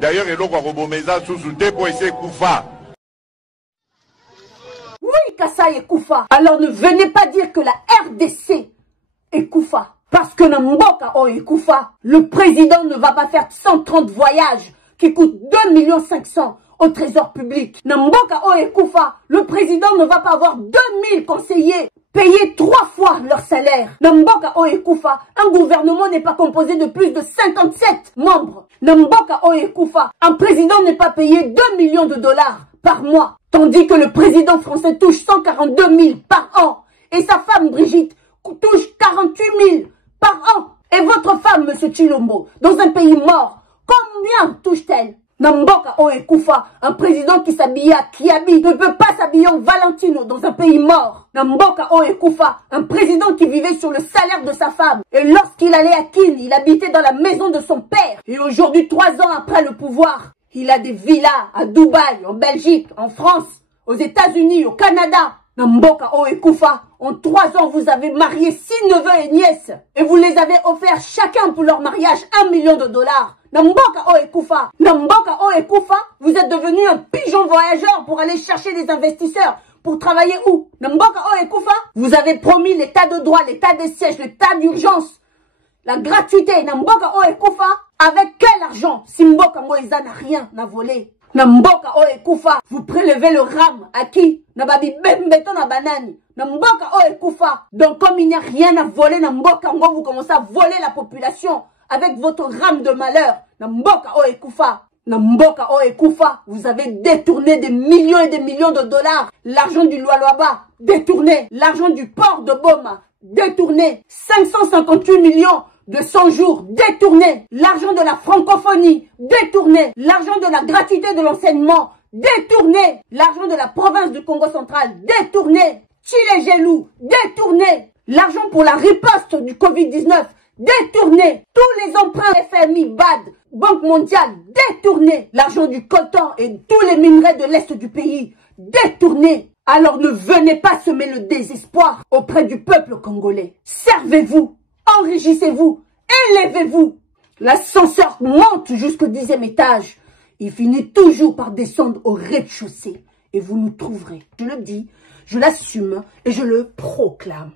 D'ailleurs, eloko robomeza sous pour essayer Koufa. Oui, Kassai est Koufa. Alors ne venez pas dire que la RDC est Koufa. Parce que Namboka o est Koufa. Le président ne va pas faire 130 voyages qui coûtent 2,5 millions au trésor public. Namboka o est Koufa. Le président ne va pas avoir 2000 conseillers payer 3 fois leur salaire. Namboka o est Koufa. Un gouvernement n'est pas composé de plus de 57 membres. Namboka o est Koufa. Un président n'est pas payé 2 millions de dollars par mois. Tandis que le président français touche 142 000 par an. Et sa femme Brigitte touche 48 000 par an. Et votre femme, monsieur Chilombo, dans un pays mort, combien touche-t-elle? Namboka o est Koufa, un président qui s'habille à Kiabi ne peut pas s'habiller en Valentino dans un pays mort. Namboka o est Koufa, un président qui vivait sur le salaire de sa femme. Et lorsqu'il allait à Kin, il habitait dans la maison de son père. Et aujourd'hui, 3 ans après le pouvoir, il a des villas à Dubaï, en Belgique, en France, aux États-Unis, au Canada. Namboka o est Koufa, en 3 ans, vous avez marié 6 neveux et nièces. Et vous les avez offerts chacun pour leur mariage 1 million de dollars. Namboka o est Koufa. Namboka o est Koufa, vous êtes devenu un pigeon voyageur pour aller chercher des investisseurs. Pour travailler où? Namboka o est Koufa, vous avez promis l'état de droit, l'état des sièges, l'état d'urgence, la gratuité. Namboka o est Koufa, avec quel argent? Simboka Moïsa n'a rien à voler. Namboka o est Koufa, vous prélevez le RAM à qui? Nababi bembeto na banani. Namboka o est Koufa. Donc comme il n'y a rien à voler, Namboka ngo vous commencez à voler la population avec votre rame de malheur. Namboka o est Koufa. Namboka o est Koufa, vous avez détourné des millions et des millions de dollars. L'argent du Lualaba, détourné. L'argent du port de Boma, détourné. 558 millions de 100 jours, détourné. L'argent de la francophonie, détourné. L'argent de la gratuité de l'enseignement, détourné. L'argent de la province du Congo central, détourné. Chile Gelou, détourné. L'argent pour la riposte du Covid-19, détourné. Tous les emprunts FMI, BAD, Banque mondiale, détourné. L'argent du coltan et tous les minerais de l'Est du pays, détourné. Alors ne venez pas semer le désespoir auprès du peuple congolais. Servez-vous, enrichissez-vous, élevez-vous. L'ascenseur monte jusqu'au 10e étage. Il finit toujours par descendre au rez-de-chaussée. Et vous nous trouverez. Je le dis, je l'assume et je le proclame.